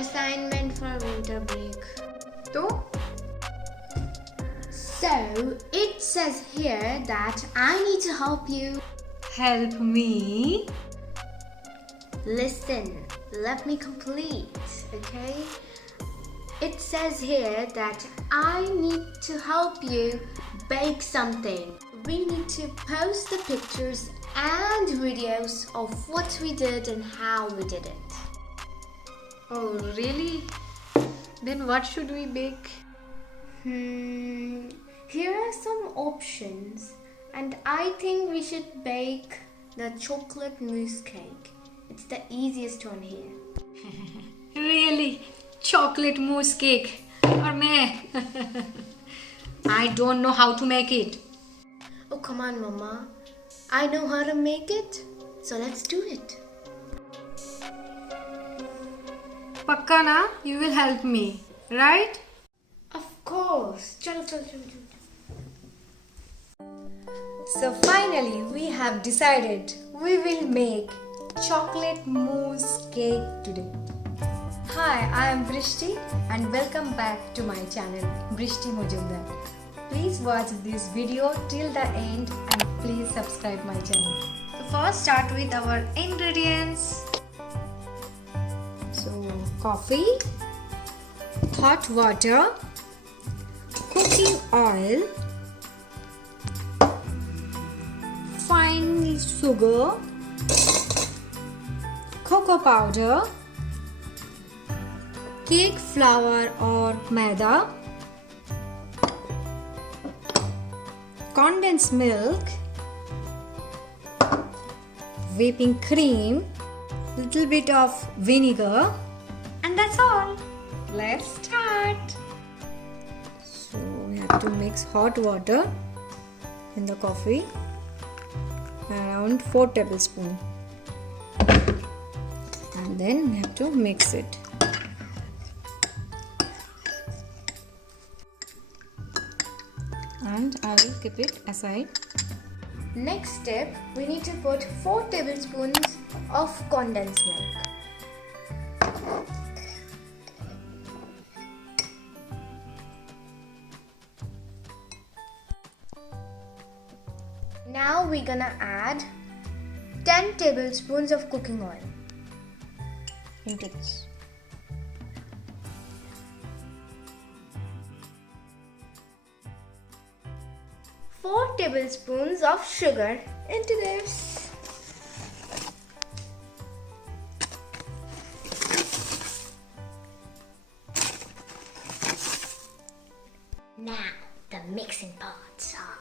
assignment for winter break. So it says here that I need to help you. Help me? Listen, let me complete, okay? It says here that I need to help you bake something. We need to post the pictures and videos of what we did and how we did it. Oh, really? Then what should we bake? Here are some options, and I think we should bake the chocolate mousse cake. It's the easiest one here. Really? Chocolate mousse cake? Or me? I don't know how to make it. Oh, come on, Mama. I know how to make it, so let's do it. Pakka na? You will help me, right? Of course. Chalo. So finally we have decided we will make chocolate mousse cake today. Hi, I am Bristi and welcome back to my channel Bristi Mujumdar. Please watch this video till the end and please subscribe my channel. So first start with our ingredients. So coffee, hot water, cooking oil, fine sugar, cocoa powder, cake flour or maida, condensed milk, whipping cream, little bit of vinegar, and that's all. Let's start. So we have to mix hot water in the coffee, around 4 tablespoons, and then we have to mix it. And I will keep it aside. Next step, we need to put 4 tablespoons of condensed milk. Now we're gonna add 10 tablespoons of cooking oil into this. Four tablespoons of sugar into this. Now the mixing parts are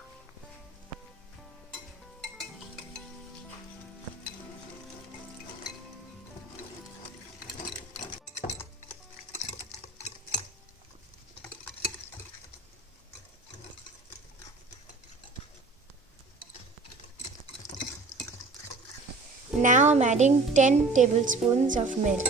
Now I'm adding 10 tablespoons of milk.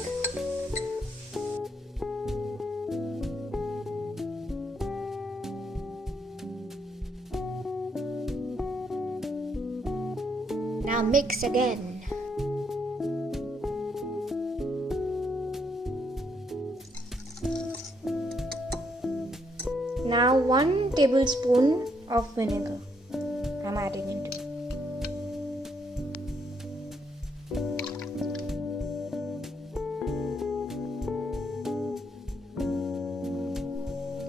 Now mix again. Now 1 tablespoon of vinegar I'm adding into it.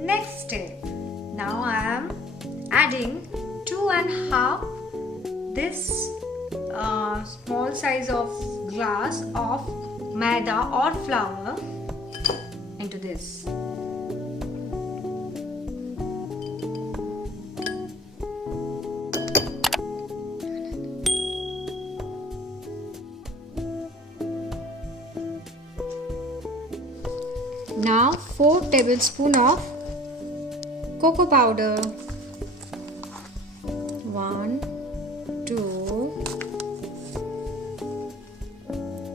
Next step. Now I am adding 2.5 this small size of glass of maida or flour into this. Now 4 tablespoons of cocoa powder. 1, 2,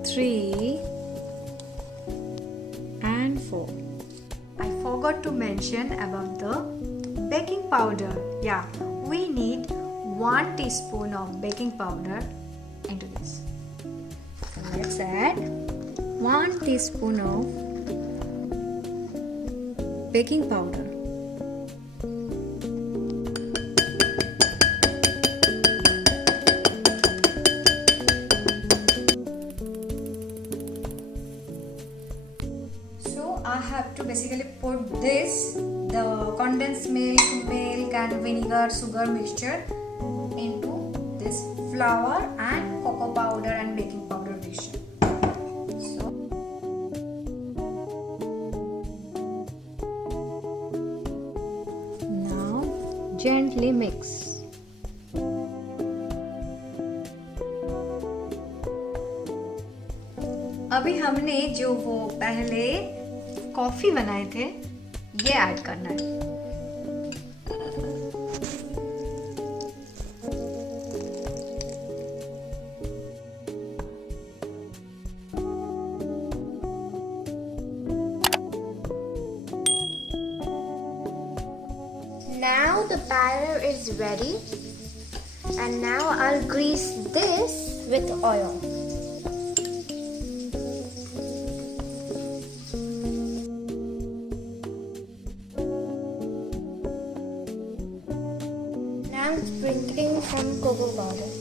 3 and 4. I forgot to mention about the baking powder. Yeah, we need 1 teaspoon of baking powder into this. So let's add 1 teaspoon of baking powder. So I have to basically put the condensed milk and vinegar sugar mixture into this flour and cocoa powder and baking powder dish. So now gently mix. अभी हमने जो वो पहले coffee बनाए थे ये add करना है. Now the batter is ready, and now I'll grease this with oil. Now sprinkling some cocoa powder.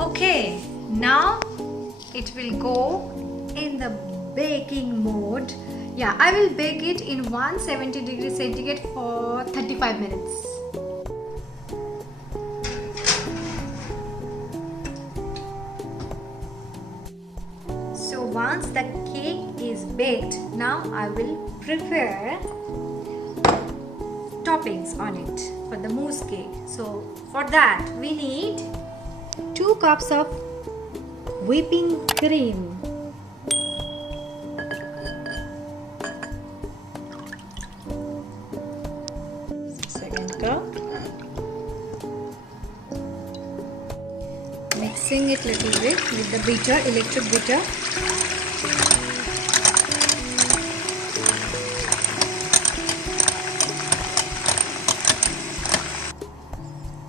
Okay, now it will go in the baking mode. Yeah, I will bake it in 170 degrees centigrade for 35 minutes. So once the cake is baked, now I will prepare toppings on it for the mousse cake. So for that we need 2 cups of whipping cream, second cup, mixing it little bit with the beater, electric beater.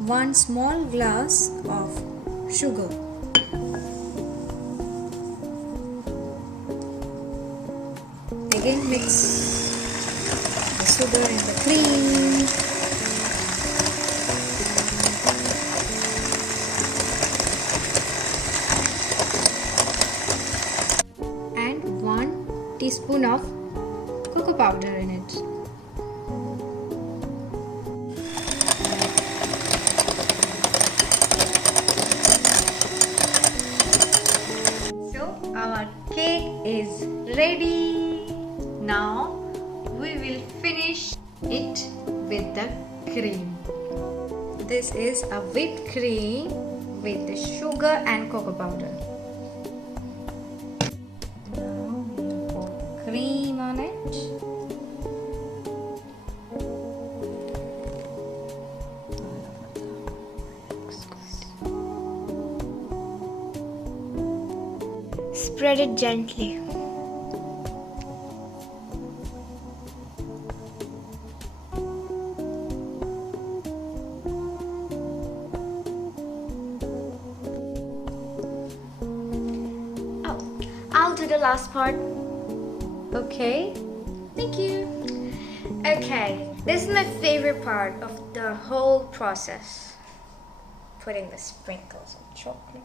One small glass of sugar. Again mix the sugar and the cream. And 1 teaspoon of cocoa powder in it. Our cake is ready. Now we will finish it with the cream. This is a whipped cream with the sugar and cocoa powder. Now we will put cream on it. Spread it gently. Oh, I'll do the last part. Okay. Thank you. Okay, this is my favorite part of the whole process. Putting the sprinkles of chocolate.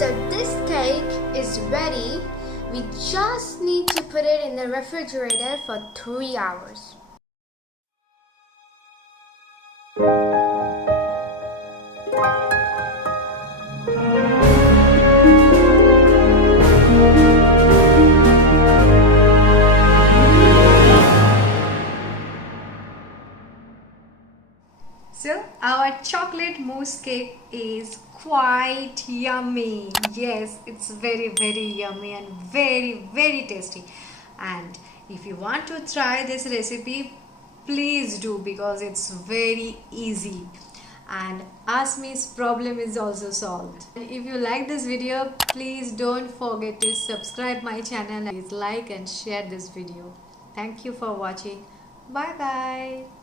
So this cake is ready. We just need to put it in the refrigerator for 3 hours. So our chocolate mousse cake is quite yummy. Yes, it's very yummy and very tasty. And if you want to try this recipe, please do, because it's very easy and Asmi's problem is also solved. If you like this video, please don't forget to subscribe my channel and please like and share this video. Thank you for watching. Bye bye.